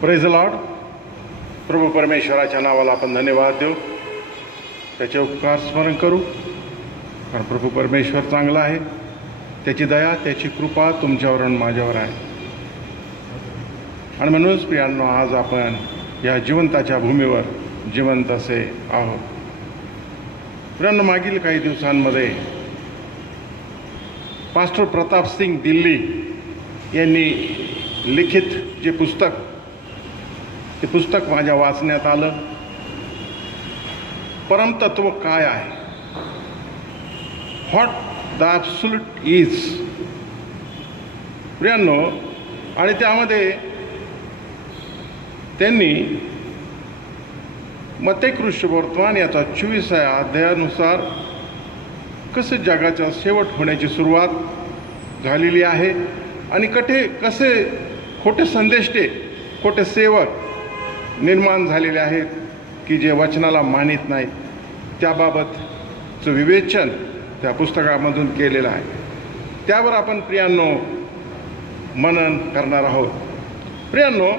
Praise the Lord. प्रभू परमेश्वराच्या नावाला आपण धन्यवाद देऊ, त्याचे उपकार स्मरण करू. कारण प्रभू परमेश्वर चांगला आहे, त्याची दया, त्याची कृपा तुमच्यावर आणि माझ्यावर आहे. आणि म्हणूनच प्रियांनो, आज आपण या जिवंताच्या भूमीवर जिवंत असे आहोत. प्रियांनो, मागील काही दिवसांमध्ये पास्टर प्रताप सिंग दिल्ली यांनी लिखित जे पुस्तक, ते पुस्तक माझ्या वाचण्यात आलं. परमतत्व काय आहे, व्हॉट द ॲब्सोल्यूट इज. प्रियांनो, आणि त्यामध्ये त्यांनी मत्तेकृष्ण वर्तमान याचा 24व्या अध्यायानुसार कसं जगाच्या शेवट होण्याची सुरुवात झालेली आहे आणि कसे खोटे संदेष्टे, खोटे सेवक निर्माण झालेले आहेत की जे वचनाला मानित नाहीत, त्याबाबतचं विवेचन त्या पुस्तकामधून केलेलं आहे. त्यावर आपण प्रियांनो मनन करणार आहोत. प्रियांनो,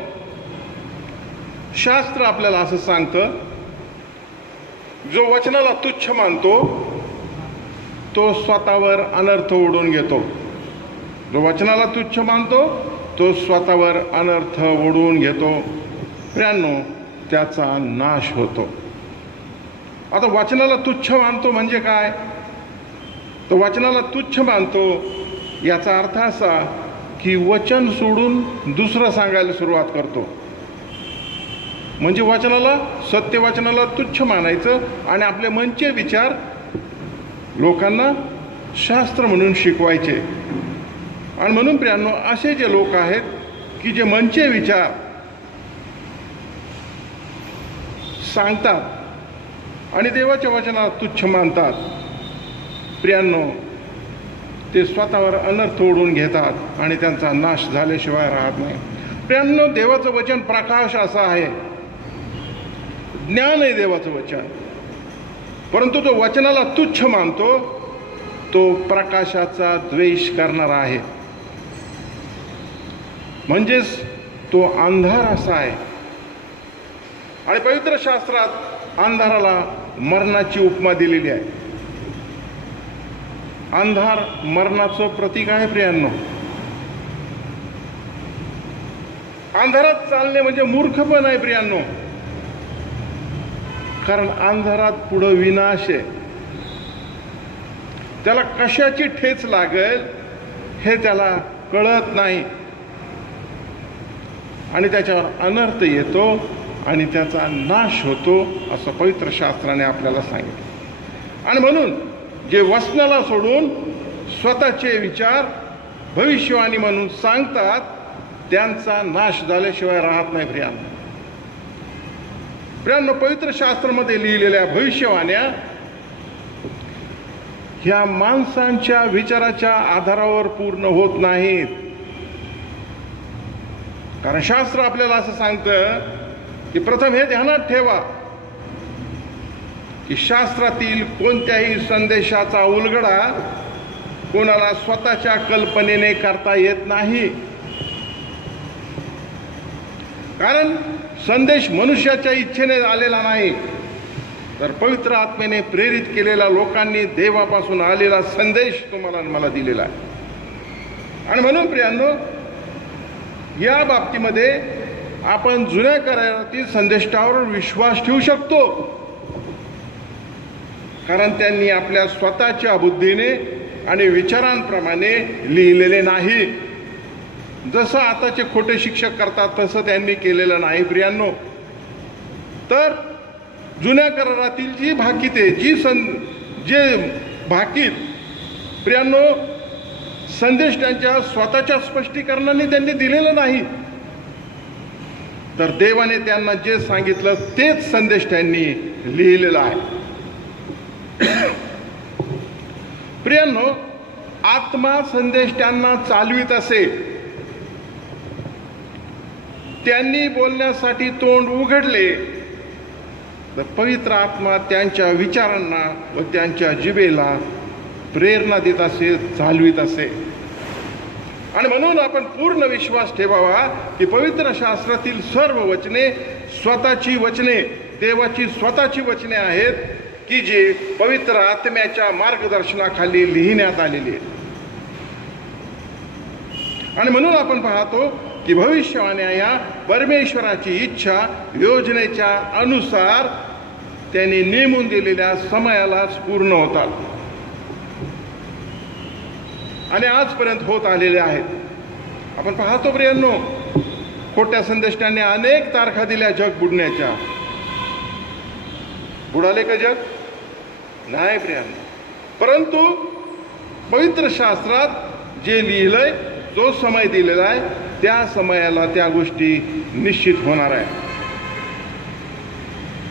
शास्त्र आपल्याला असं सांगतं, जो वचनाला तुच्छ मानतो तो स्वतःवर अनर्थ ओढून घेतो. जो वचनाला तुच्छ मानतो तो स्वतःवर अनर्थ ओढून घेतो. प्रियांनो, त्याचा नाश होतो. आता वचनाला तुच्छ मानतो म्हणजे काय? तो वचनाला तुच्छ मानतो याचा अर्थ असा की वचन सोडून दुसरं सांगायला सुरुवात करतो. म्हणजे सत्य वचनाला तुच्छ मानायचं आणि आपले मनचे विचार लोकांना शास्त्र म्हणून शिकवायचे. आणि म्हणून प्रियांनो, असे जे लोक आहेत की जे मनचे विचार सांगतात आणि देवाच्या वचनाला तुच्छ मानतात, प्रियांनो, ते स्वतःवर अनर्थ ओढून घेतात आणि त्यांचा नाश झाल्याशिवाय राहत नाही. प्रियांनो, देवाचं वचन प्रकाश असा आहे, ज्ञान आहे देवाचं वचन. परंतु जो वचनाला तुच्छ मानतो तो प्रकाशाचा द्वेष करणारा आहे. म्हणजेच तो अंधार असा आहे. आणि पवित्र शास्त्रात अंधाराला मरणाची उपमा दिलेली आहे. अंधार मरणाचं प्रतीक आहे. प्रियांनो, अंधारात चालणे म्हणजे मूर्खपण आहे. प्रियांनो, कारण अंधारात पुढं विनाश आहे. त्याला कशाची ठेच लागेल हे त्याला कळत नाही आणि त्याच्यावर अनर्थ येतो आणि त्याचा नाश होतो, असं पवित्र शास्त्राने आपल्याला सांगितलं. आणि म्हणून जे वचनाला सोडून स्वतःचे विचार भविष्यवाणी म्हणून सांगतात, त्यांचा नाश झाल्याशिवाय राहत नाही. प्रियांनो, पवित्र शास्त्रामध्ये लिहिलेल्या भविष्यवाण्या ह्या माणसांच्या विचाराच्या आधारावर पूर्ण होत नाहीत. कारण शास्त्र आपल्याला असं सांगतं की प्रथम हे ध्यानात ठेवा की शास्त्रातील कोणत्याही संदेशाचा उलगडा कोणाला स्वतःच्या कल्पनेने करता येत नाही. कारण संदेश मनुष्याच्या इच्छेने आलेला नाही, तर पवित्र आत्मेने प्रेरित केलेल्या लोकांनी देवापासून आलेला संदेश तुम्हाला आणि मला दिलेला आहे. आणि म्हणून प्रियांनो, या बाबतीमध्ये आपण जुन्या करारातील संदेशावर विश्वास ठेवू शकतो, कारण त्यांनी आपल्या स्वतःच्या बुद्धीने आणि विचारांप्रमाणे लिहिलेले नाही. जसं आताचे खोटे शिक्षक करतात तसं त्यांनी केलेलं नाही. प्रियांनो, तर जुन्या करारातील जी भाकिते, जे भाकीत प्रियांनो संदेश त्यांच्या स्वतःच्या स्पष्टीकरणाने त्यांनी दिलेलं नाही, तर देवाने त्यांना जे सांगितलं तेच संदेश त्यांनी लिहिलेला आहे. प्रियांनो, आत्मा संदेश त्यांना चालवित असे. त्यांनी बोलण्यासाठी तोंड उघडले तर पवित्र आत्मा त्यांच्या विचारांना व त्यांच्या जिभेला प्रेरणा देत असे, चालवित असे. आणि म्हणून आपण पूर्ण विश्वास ठेवावा की पवित्र शास्त्रातील सर्व वचने स्वतःची वचने, देवाची स्वतःची वचने आहेत की जी पवित्र आत्म्याच्या मार्गदर्शनाखाली लिहिण्यात आलेली आहेत. आणि म्हणून आपण पाहतो की भविष्यवाण्या या परमेश्वराची इच्छा योजनेच्या अनुसार त्यांनी नेमून दिलेल्या समयालाच पूर्ण होतात आणि आजपर्यंत होत आलेले आहेत. आपण पाहतो प्रियांनो, खोट्या संदेशांनी अनेक तारखा दिल्या जग बुडण्याच्या. बुडाले का जग? नाही प्रियांनो. परंतु पवित्र शास्त्रात जे लिहिलंय, जो समय दिलेला आहे, त्या समयाला त्या गोष्टी निश्चित होणार आहे.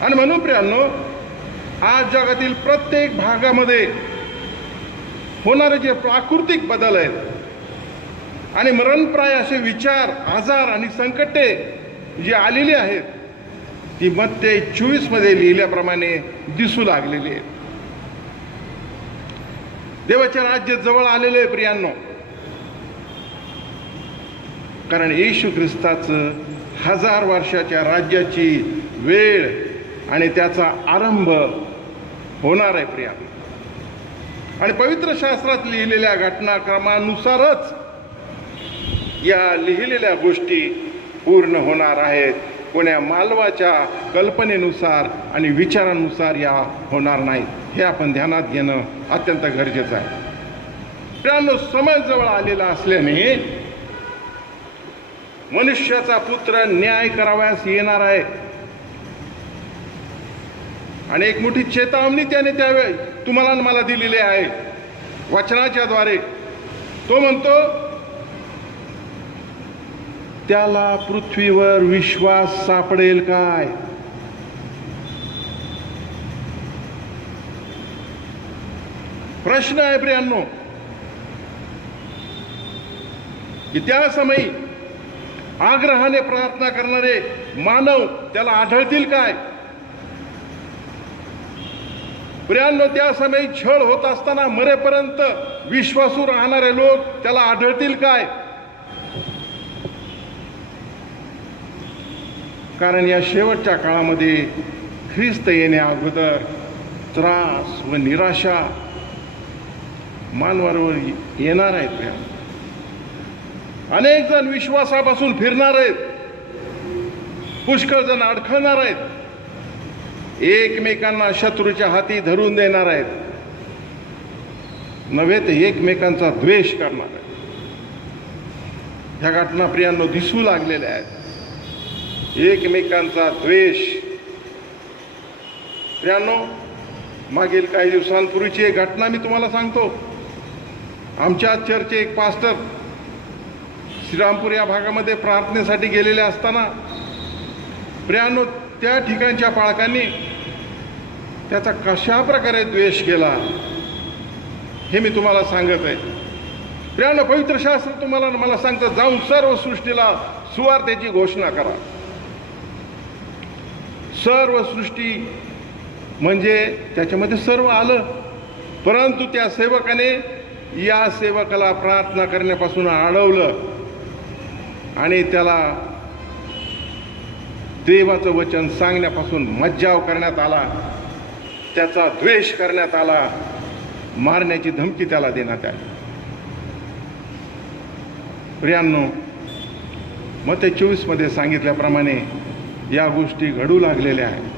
आणि म्हणून प्रियांनो, आज जगातील प्रत्येक भागामध्ये होणारे जे प्राकृतिक बदल आहेत आणि मरणप्राय असे विचार, आजार आणि संकटे जी आलेली आहेत, ती मत्ते 24 मध्ये लिहिल्याप्रमाणे दिसू लागलेली आहेत. देवाचे राज्य जवळ आलेले आहे प्रियांनो, कारण येशू ख्रिस्ताचं 1000 वर्षाच्या राज्याची वेळ आणि त्याचा आरंभ होणार आहे प्रिया. आणि पवित्र शास्त्रात लिहिलेल्या घटनाक्रमानुसारच या लिहिलेल्या गोष्टी पूर्ण होणार आहेत. कोण्या मानवाच्या कल्पनेनुसार आणि विचारानुसार या होणार नाहीत. हे आपण ध्यानात घेणं अत्यंत गरजेचं आहे. प्रियांनो, समय जवळ आलेला असल्याने मनुष्याचा पुत्र न्याय करावयास येणार आहे आणि एक मोठी चेतावणी त्याने त्यावेळी तुम्हाला आणि मला दिलेली आहे वचनाच्या द्वारे. तो म्हणतो, त्याला पृथ्वीवर विश्वास सापडेल काय? प्रश्न आहे प्रियांनो की त्या समयी आग्रहाने प्रार्थना करणारे मानव त्याला आढळतील काय? प्रियांनो, त्या समयी छळ होत असताना मरेपर्यंत विश्वासू राहणारे लोक त्याला आढळतील काय? कारण या शेवटच्या काळामध्ये ख्रिस्त येण्या अगोदर त्रास व निराशा मानवावर येणार आहेत. अनेक जण विश्वासापासून फिरणार आहेत, पुष्कळ जण अडखळणार आहेत, एकमेकांना शत्रूच्या हाती धरून देणार आहेत, नव्हे तर एकमेकांचा द्वेष करणार आहेत. ह्या घटना प्रियांनो दिसू लागलेल्या आहेत. एकमेकांचा द्वेष. प्रियांनो, मागील काही दिवसांपूर्वीची एक घटना मी तुम्हाला सांगतो. आमच्या चर्चचे एक पास्टर श्रीरामपूर या भागामध्ये प्रार्थनेसाठी गेलेले असताना प्रियांनो त्या ठिकाणच्या पालकांनी त्याचा कशा प्रकारे द्वेष केला हे मी तुम्हाला सांगत आहे. प्रियांनो, पवित्र शास्त्र तुम्हाला मला सांगतं, जाऊन सर्व सृष्टीला सुवार्तेची घोषणा करा. सर्व सृष्टी म्हणजे त्याच्यामध्ये सर्व आलं, परंतु त्या सेवकाने या सेवकाला प्रार्थना करण्यापासून अडवलं आणि त्याला देवाचं वचन सांगण्यापासून मज्जाव करण्यात आला, त्याचा द्वेष करण्यात आला, मारण्याची धमकी त्याला देण्यात आली. प्रियांनो, मत्ते 24 मध्ये सांगितल्याप्रमाणे या गोष्टी घडू लागलेल्या आहेत.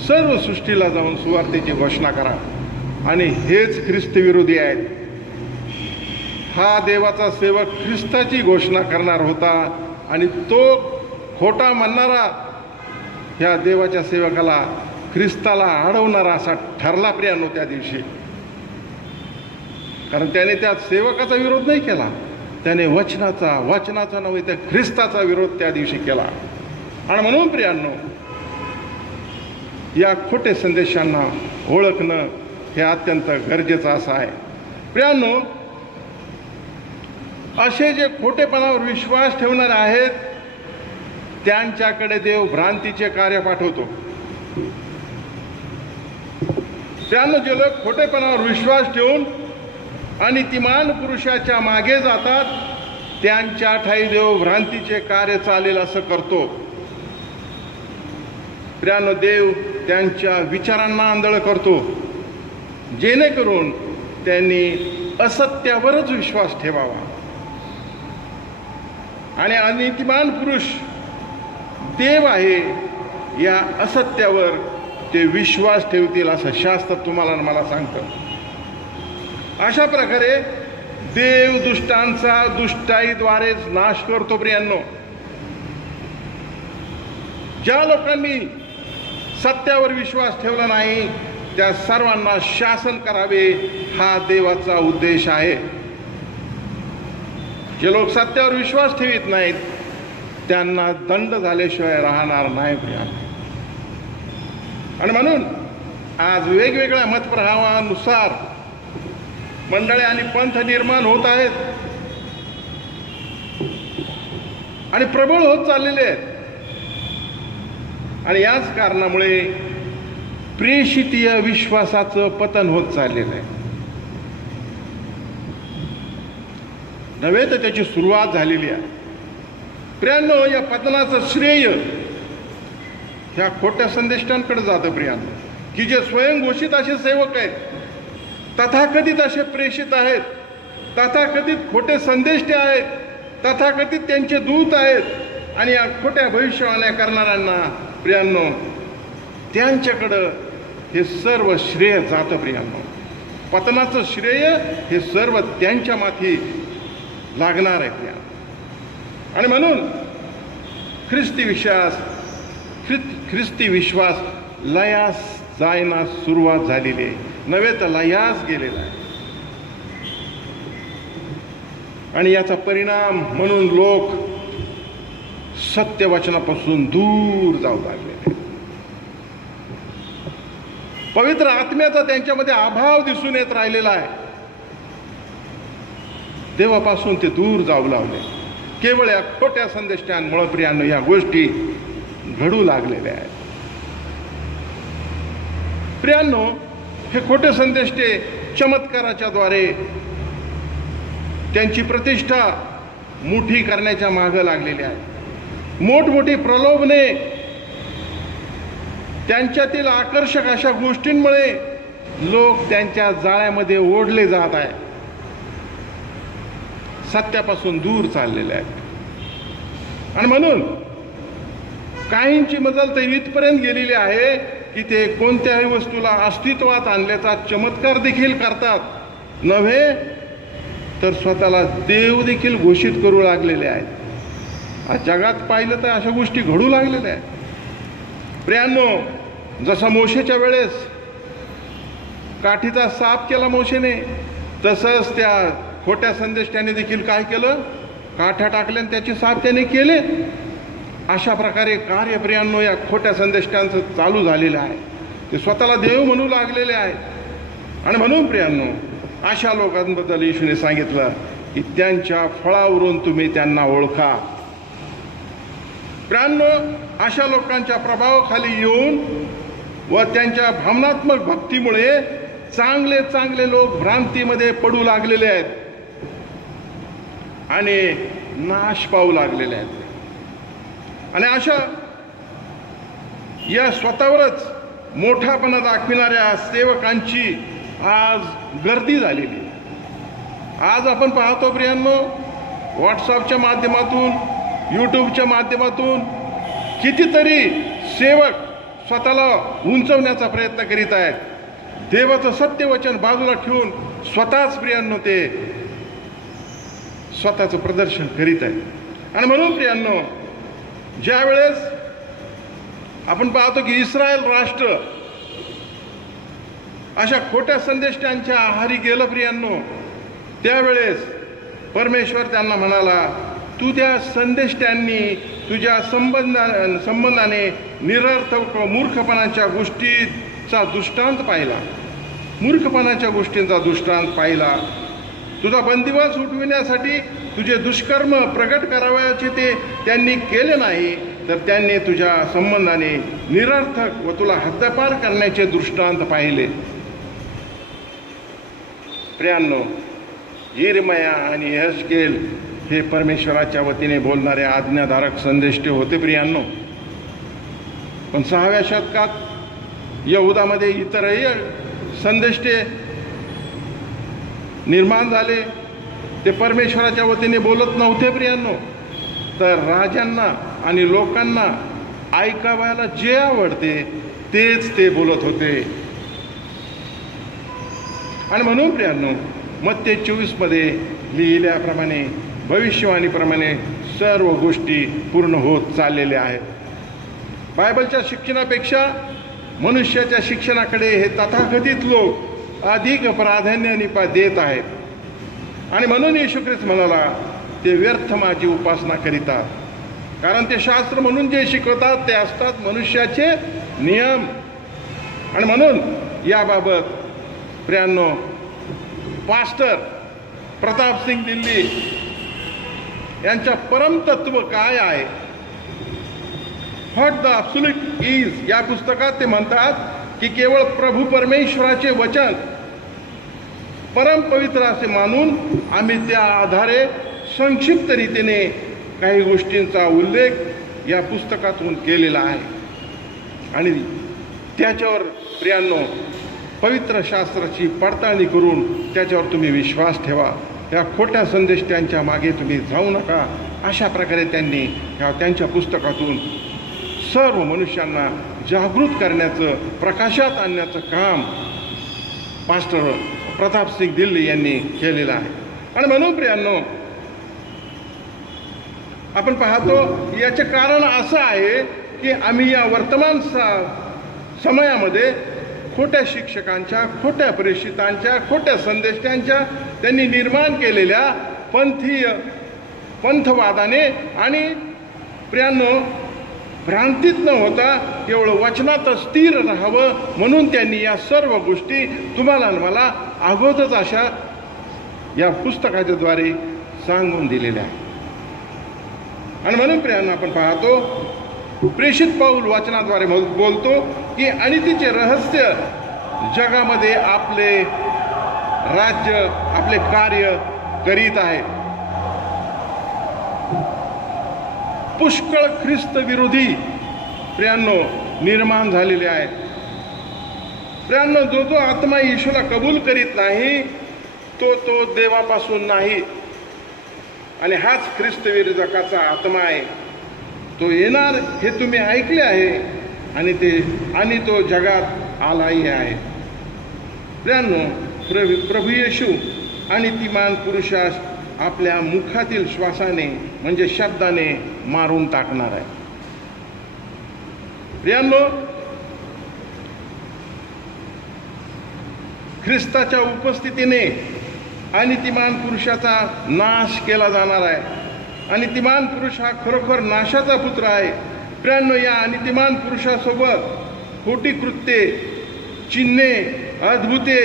सर्व सृष्टीला जाऊन सुवार्तेची घोषणा करा. आणि हेच ख्रिस्त विरोधी आहेत. हा देवाचा सेवक ख्रिस्ताची घोषणा करणार होता आणि तो खोटा म्हणणारा ह्या देवाच्या सेवकाला, ख्रिस्ताला अडवणारा असा ठरला प्रियांनो त्या दिवशी. कारण त्याने त्या सेवकाचा विरोध नाही केला, त्याने वचनाचा नव्हे तर ख्रिस्ताचा विरोध त्या दिवशी केला. आणि म्हणून प्रियांनो, या खोटे संदेशांना ओळखणं हे अत्यंत गरजेचं असं आहे. प्रियांनो, असे जे खोटेपणावर विश्वास ठेवणारे आहेत त्यांच्याकडे देव भ्रांतीचे कार्य पाठवतो. प्रियांनो, जे लोक खोटेपणावर विश्वास ठेवून अनितिमान पुरुषाच्या मागे जातात, त्यांच्या ठाई देव भ्रांतीचे कार्य चालेल असं करतो. प्रियानो, देव त्यांच्या विचारांना आंधळ करतो, जेणेकरून त्यांनी असत्यावरच विश्वास ठेवावा. आणि अनितिमान पुरुष देव आहे या असत्यावर ते विश्वास ठेवतील असं शास्त्र तुम्हाला आणि मला सांगतं. अशा प्रकारे देव दुष्टांचा दुष्टाईद्वारेच नाश करतो. प्रियांनो, ज्या लोकांनी सत्यावर विश्वास ठेवला नाही त्या सर्वांना शासन करावे हा देवाचा उद्देश आहे. जे लोक सत्यावर विश्वास ठेवित नाहीत त्यांना दंड झाल्याशिवाय राहणार नाही. प्रियांनो, आणि म्हणून आज वेगवेगळ्या मतप्रभावानुसार मंडळे आणि पंथ निर्माण होत आहेत आणि प्रबळ होत चाललेले आहेत. आणि याच कारणामुळे प्रेषितीय विश्वासाचं पतन होत चाललेलं आहे. नव्हे तर त्याची सुरुवात झालेली आहे. प्रियांनो, या पतनाचं श्रेय ह्या खोट्या संदेष्टांकडे जातं. प्रियांनो, की जे स्वयंघोषित असे सेवक आहेत, तथाकथित असे प्रेषित आहेत, तथाकथित खोटे संदेष्टे आहेत, तथाकथित त्यांचे दूत आहेत, आणि या खोट्या भविष्यवाण्या करणाऱ्यांना प्रियांनो त्यांच्याकडं हे सर्व श्रेय जातं. प्रियांनो, पतनाचं श्रेय हे सर्व त्यांच्या माथी लागणार आहे. प्रियांनो, आणि म्हणून ख्रिस्ती विश्वास लयास जायना सुरुवात झालेली आहे, नव्हे तर लयास गेलेला आहे. आणि याचा परिणाम म्हणून लोक सत्यवचनापासून दूर जाऊ लागलेले. पवित्र आत्म्याचा त्यांच्यामध्ये अभाव दिसून येत राहिलेला आहे. देवापासून ते दूर जाऊ लागले. केवळ या खोट्या संदेष्टांमुळे प्रियांनो या गोष्टी घडू लागलेल्या आहेत. प्रियांनो, हे खोटे संदेष्टे चमत्काराच्या द्वारे त्यांची प्रतिष्ठा मोठी करण्याच्या मागे लागलेली आहे. मोठमोठी प्रलोभने, त्यांच्यातील आकर्षक अशा गोष्टींमुळे लोक त्यांच्या जाळ्यामध्ये ओढले जात आहेत, सत्यापासून दूर चाललेले आहेत. आणि म्हणून काहींची मजल तर इथपर्यंत गेलेली आहे की ते कोणत्याही वस्तूला अस्तित्वात आणल्याचा चमत्कार देखील करतात, नव्हे तर स्वतःला देव देखील घोषित करू लागलेले आहेत. आज जगात पाहिलं तर अशा गोष्टी घडू लागलेल्या आहेत. प्रियांनो, जसं मोशेच्या वेळेस काठीचा साप केला मोशेने, तसंच त्या खोट्या संदेष्टाने देखील काय केलं, काठ्या टाकल्या आणि त्याचे साप त्याने केले. अशा प्रकारे कार्य प्रियांनो या खोट्या संदेष्टांचं चालू झालेलं आहे. ते स्वतःला देव म्हणू लागलेले आहेत. आणि म्हणून प्रियांनो, अशा लोकांबद्दल येशूने सांगितलं की त्यांच्या फळावरून तुम्ही त्यांना ओळखा. प्रियांनो, अशा लोकांच्या प्रभावाखाली येऊन व त्यांच्या भावनात्मक भक्तीमुळे चांगले चांगले लोक भ्रांतीमध्ये पडू लागलेले आहेत आणि नाश पावू लागलेले आहेत. आणि अशा या स्वतःवरच मोठापणा दाखविणाऱ्या सेवकांची आज गर्दी झालेली. आज आपण पाहतो प्रियांनो, व्हॉट्सअपच्या माध्यमातून, यूट्यूबच्या माध्यमातून कितीतरी सेवक स्वतःला उंचवण्याचा प्रयत्न करीत आहेत. देवाचं सत्यवचन बाजूला ठेवून स्वतःच प्रियांनो ते स्वतःचं प्रदर्शन करीत आहेत. आणि म्हणून प्रियांनो, ज्या वेळेस आपण पाहतो की इस्रायल राष्ट्र अशा खोट्या संदेष्टांच्या आहारी गेलं प्रियांनो, त्यावेळेस परमेश्वर त्यांना म्हणाला, तू त्या संदेष्टांनी तुझ्या संबंधाने निरर्थक मूर्खपणाच्या गोष्टीचा दृष्टांत पाहिला, मूर्खपणाच्या गोष्टींचा दृष्टांत पाहिला. तुझा बंदिवास उठविण्यासाठी तुझे दुष्कर्म प्रगट करावयाचे ते त्यांनी केले नाही, तर त्यांनी तुझ्या संबंधाने निरर्थक व तुला हद्दपार करण्याचे दृष्टांत पाहिले. प्रियांनो, यिर्मया आणि यहेजकेल हे परमेश्वराच्या वतीने बोलणारे आज्ञाधारक संदेष्टे होते प्रियांनो. पण 6व्या शतकात यहुदामध्ये इतरही संदेष्टे निर्माण झाले. ते परमेश्वराच्या वतीने बोलत नव्हते प्रियांनो, तर राजांना आणि लोकांना ऐकावायला जे आवडते तेच ते बोलत होते. आणि म्हणून प्रियांनो, मत्ते 24मध्ये लिहिल्याप्रमाणे भविष्यवाणीप्रमाणे सर्व गोष्टी पूर्ण होत चाललेल्या आहेत. बायबलच्या शिक्षणापेक्षा मनुष्याच्या शिक्षणाकडे हे तथाकथित लोक अधिक प्राधान्य देत आहेत. आणि म्हणून येशू ख्रिस्त म्हणाला, ते व्यर्थ माझी उपासना करीतात, कारण ते शास्त्र म्हणून जे शिकवतात ते असतात मनुष्याचे नियम. आणि म्हणून याबाबत प्रियांनो, पास्टर प्रतापसिंग दिल्ली यांच्या परमतत्व काय आहे, व्हॉट द ॲब्सोल्यूट इज, या पुस्तकात ते म्हणतात की केवळ प्रभू परमेश्वराचे वचन परमपवित्र असे मानून आम्ही त्या आधारे संक्षिप्त रीतीने काही गोष्टींचा उल्लेख या पुस्तकातून केलेला आहे. आणि त्याच्यावर प्रियांनो, पवित्र शास्त्राची पडताळणी करून त्याच्यावर तुम्ही विश्वास ठेवा. या खोट्या संदेष्टांच्या मागे तुम्ही जाऊ नका. अशा प्रकारे त्यांनी त्यांच्या पुस्तकातून सर्व मनुष्यांना जागृत करण्याचं, प्रकाशात आणण्याचं काम पास्टर प्रतापसिंग दिल्ली यांनी केलेलं आहे. आणि म्हणून प्रियांनो, आपण पाहतो याचे कारण असं आहे की आम्ही या वर्तमान समयामध्ये खोट्या शिक्षकांच्या, खोट्या प्रेषितांच्या, खोट्या संदेशांच्या त्यांनी निर्माण केलेल्या पंथवादाने आणि प्रियांनो भ्रांतीत न होता केवळ वचनात स्थिर राहावं म्हणून त्यांनी या सर्व गोष्टी तुम्हाला मला अगोदरच अशा या पुस्तकाच्याद्वारे सांगून दिलेल्या आहेत. आणि म्हणून प्रियांनो, आपण पाहतो प्रेषित पाऊल वचनाद्वारे बोलतो की अनितीचे रहस्य जगामध्ये आपले राज्य, आपले कार्य करीत आहे. पुष्कळ ख्रिस्त विरोधी प्रियांनो निर्माण झालेले आहेत. प्रियांनो, जो आत्मा येशूला कबूल करीत नाही तो देवापासून नाही. आणि हाच ख्रिस्त विरोधकाचा आत्मा आहे. तो येणार हे तुम्ही ऐकले आहे आणि तो जगात आलाही आहे. प्रियांनो, प्रभू येशू आणि तीमान पुरुषास आपल्या मुखातील श्वासाने म्हणजे शब्दाने मारून टाकणार आहे. प्रियांनो, ख्रिस्ताच्या उपस्थितीने अनितिमान पुरुषाचा नाश केला जाणार आहे. अनितिमान पुरुष हा खरोखर नाशाचा पुत्र आहे. प्रियांनो, या अनितिमान पुरुषासोबत खोटी कृत्ये, चिन्हे, अद्भुते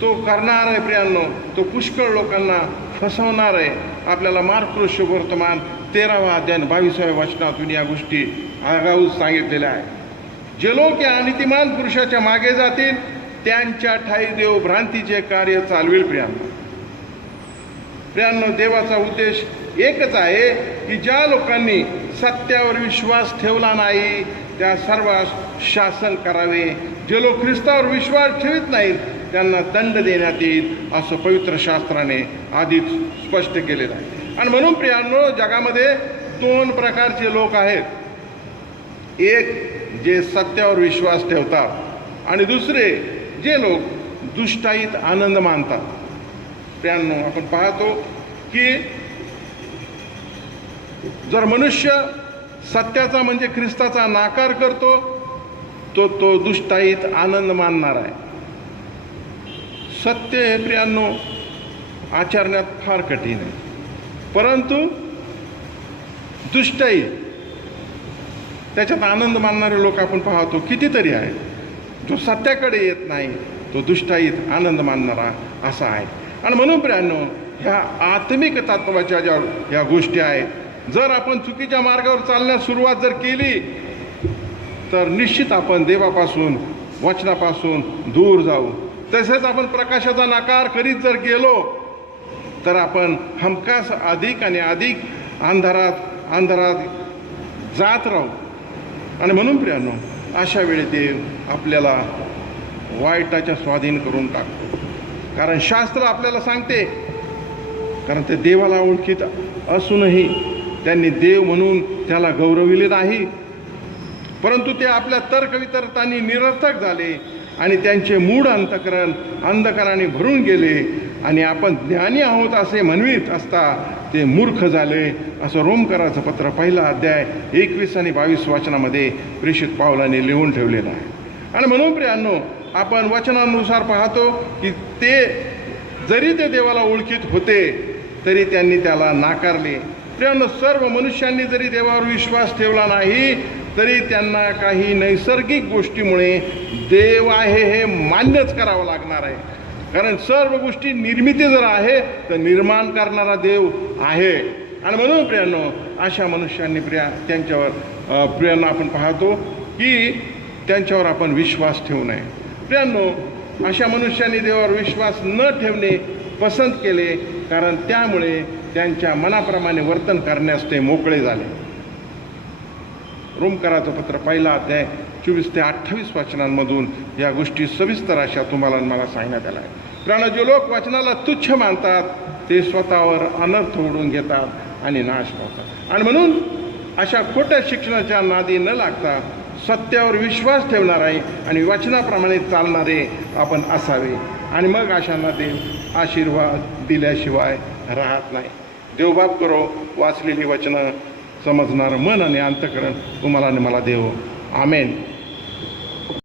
तो करणार आहे. प्रियांनो, तो पुष्कळ लोकांना फसवणार आहे. आपल्याला मार्क शुभवर्तमान 13वा अध्याय 22व्या वचनातून या गोष्टी आगाऊच सांगितलेल्या आहे. जे लोक या अनितिमान पुरुषाच्या मागे जातील त्यांच्या ठाई देव भ्रांतीचे कार्य चालवेल. प्रियांनो, देवाचा उद्देश एकच आहे की ज्या लोकांनी सत्यावर विश्वास ठेवला नाही त्या सर्वांस शासन करावे. जे लोक ख्रिस्तावर विश्वास ठेवत नाहीत त्यांना दंड देण्यात येईल असं पवित्र शास्त्राने आधीच स्पष्ट केलेलं आहे. आणि म्हणून प्रियांनो, जगामध्ये 2 प्रकारचे लोक आहेत. एक जे सत्यावर विश्वास ठेवतात आणि दुसरे जे लोक दुष्टाईत आनंद मानतात. प्रियांनो, आपण पाहतो की जर मनुष्य सत्याचा म्हणजे ख्रिस्ताचा नाकार करतो तो दुष्टाईत आनंद मानणार आहे. सत्य हे प्रियांनो आचरण्यात फार कठीण आहे, परंतु दुष्टाई त्याच्यात आनंद मानणारे लोक आपण पाहतो कितीतरी आहेत. जो सत्याकडे येत नाही तो दुष्टाईत आनंद मानणारा असा आहे. आणि म्हणून प्रियांनो, ह्या आत्मिक तत्वाच्या ज्या ह्या गोष्टी आहेत, जर आपण चुकीच्या मार्गावर चालण्यास सुरुवात जर केली तर निश्चित आपण देवापासून, वचनापासून दूर जाऊ. तसेच आपण प्रकाशाचा नाकार करीत जर गेलो तर आपण हमखास अधिक आणि अधिक अंधारात जात राहू. आणि म्हणून प्रियांनो, अशा वेळी देव आपल्याला वाईटाच्या स्वाधीन करून टाकतो. कारण शास्त्र आपल्याला सांगते, कारण ते देवाला ओळखीत असूनही त्यांनी देव म्हणून त्याला गौरविले नाही, परंतु ते आपल्या तर्कवितर्कांनी निरर्थक झाले आणि त्यांचे मूढ अंतःकरण अंधकाराने भरून गेले आणि आपण ज्ञानी आहोत असे म्हणवीत असता ते मूर्ख झाले, असं रोमकराचं पत्र 1 अध्याय 21 आणि 22 वचनामध्ये प्रेषित पावलाने लिहून ठेवलेलं आहे. आणि म्हणून प्रियांनो, आपण वचनानुसार पाहतो की ते जरी ते देवाला ओळखीत होते तरी त्यांनी त्याला नाकारले. प्रियांनो, सर्व मनुष्यांनी जरी देवावर विश्वास ठेवला नाही तरी त्यांना काही नैसर्गिक गोष्टीमुळे देव आहे हे मान्यच करावं लागणार आहे. कारण सर्व गोष्टी निर्मिती जर आहे तर निर्माण करणारा देव आहे. आणि म्हणून प्रियांनो, अशा मनुष्यांनी प्रियांनो आपण पाहतो की त्यांच्यावर आपण विश्वास ठेवू नये. प्रियांनो, अशा मनुष्यांनी देवावर विश्वास न ठेवणे पसंत केले, कारण त्यामुळे त्यांच्या मनाप्रमाणे वर्तन करण्यास ते मोकळे झाले. रोमकराचं पत्र 1 अध्याय 24 ते 28 वचनांमधून या गोष्टी सविस्तर अशा तुम्हाला मला सांगण्यात आल्या आहे. प्रियांनो, जे लोक वचनाला तुच्छ मानतात ते स्वतःवर अनर्थ ओढून घेतात आणि नाश पावतात. आणि म्हणून अशा खोट्या शिक्षणाच्या नादी न लागता सत्यावर विश्वास ठेवणारे आणि वचनाप्रमाणे चालणारे आपण असावे. आणि मग अशांना देव आशीर्वाद दिल्याशिवाय राहत नाही. देवबाप करो वाचलेली वचनं समजणारं मन आणि अंतःकरण तुम्हाला आणि मला देव. आमेन.